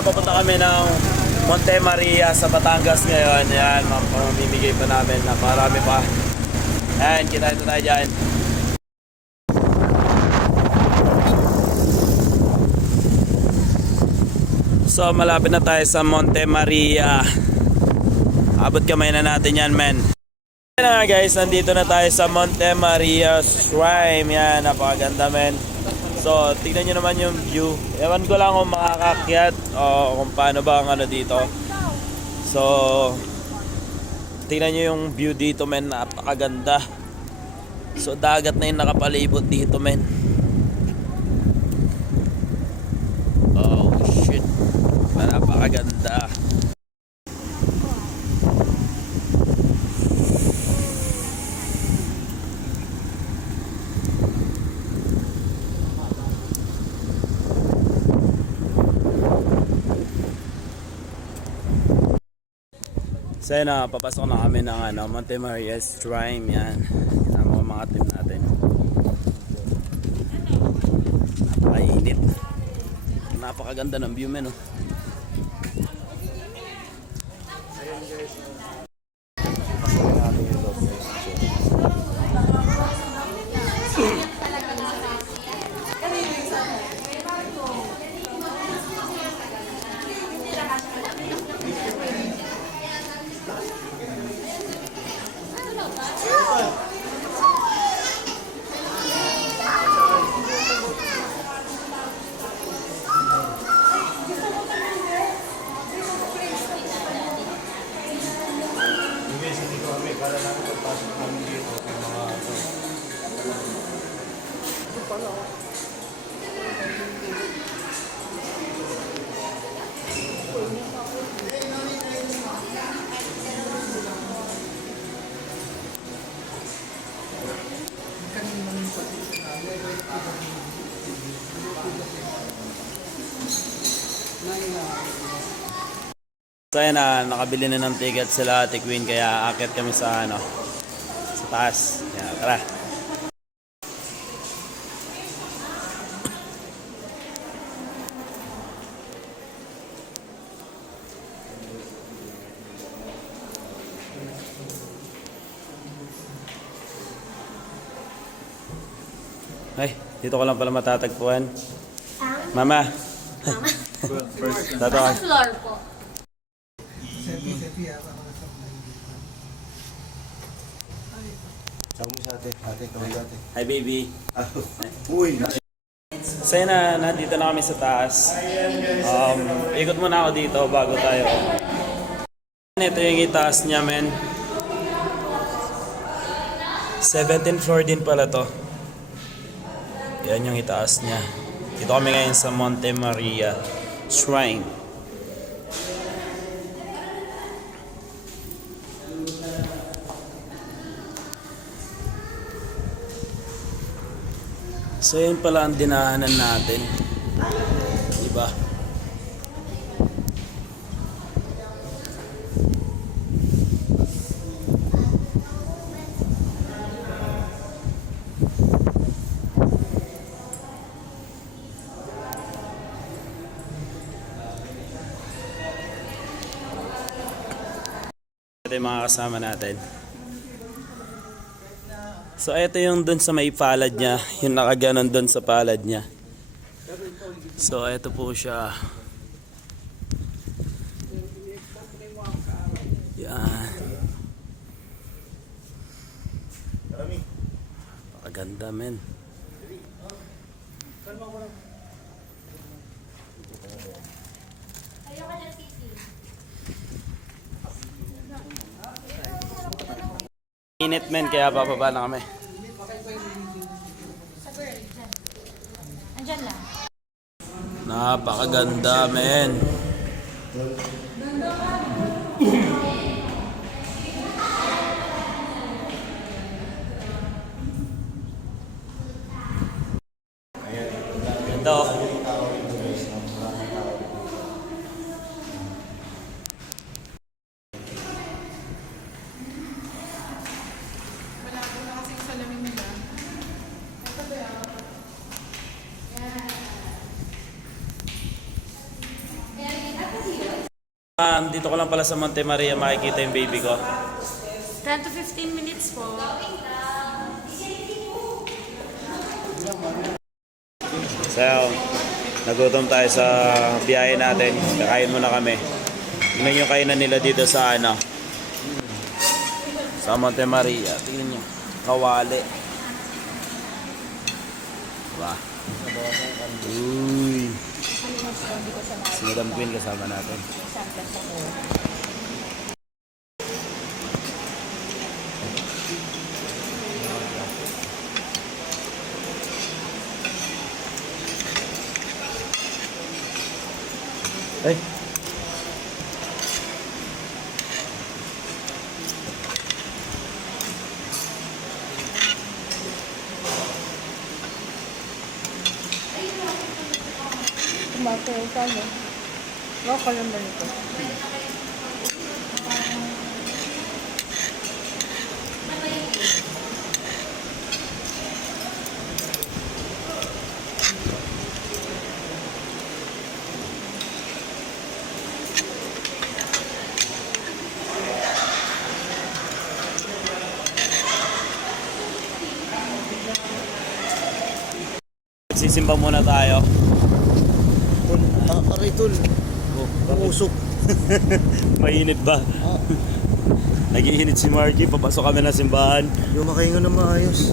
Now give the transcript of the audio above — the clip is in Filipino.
Papunta kami ng Monte Maria sa Batangas ngayon. Yan, mamimigay pa namin na marami pa. Yan, kita ito tayo dyan. So, malapit na tayo sa Monte Maria. Abot kamay na natin yan, men. Yan na guys, nandito na tayo sa Monte Maria Shrine. Yan, napakaganda, men. So, tignan nyo naman yung view. Ewan ko lang kung makakakyat o kung paano ba ang ano dito. So, tignan nyo yung view dito, men. Napakaganda. So, dagat na yung nakapalibot dito, men. Oh, shit. Napakaganda. So yun na, papasok na kami ng Monte Maria Shrine. Yan, kasama ko mga team natin. Napakainit. Napakaganda ng view, men, oh. So ayan na, nakabili na ng ticket sila Ate Queen, kaya akit kami sa sa taas. Yan, tara. Ay, dito ko lang pala matatagpuan. Mama. Tato ka. Floor po. Hi baby. Uy! So yun na, nandito na kami sa taas. Ikot muna ako dito bago tayo. Ito yung itaas niya, men. 17th floor din pala to. Yan yung itaas niya. Dito kami ngayon sa Monte Maria Shrine. So yun pala ang dinaanan natin. Diba? Ito yung mga kasama natin. So ito yung dun sa may palad niya, yung nakaganon dun sa palad niya. So ito po siya. Yan. Paganda, men. Init, men, kaya bababa na kami. Andyan lang. Napakaganda, men. Ganda, oh. Dito ko lang pala sa Monte Maria makikita yung baby ko. 10 to 15 minutes po. So, nagutom tayo sa biyahe natin. Kakain muna kami. Tingnan yung kainan nila dito sa ano. Sa Monte Maria. Tingnan nyo. Kawali. Diba? Uy. Si Madam Queen kasama natin. Ay. Tumato yung kano. Baka lang na nito. Sisimba muna tayo. Aray tol, umusok. Mainit ba? Nag-iinit si Marky. Papasok kami ng simbahan. Yung makahinga na maayos.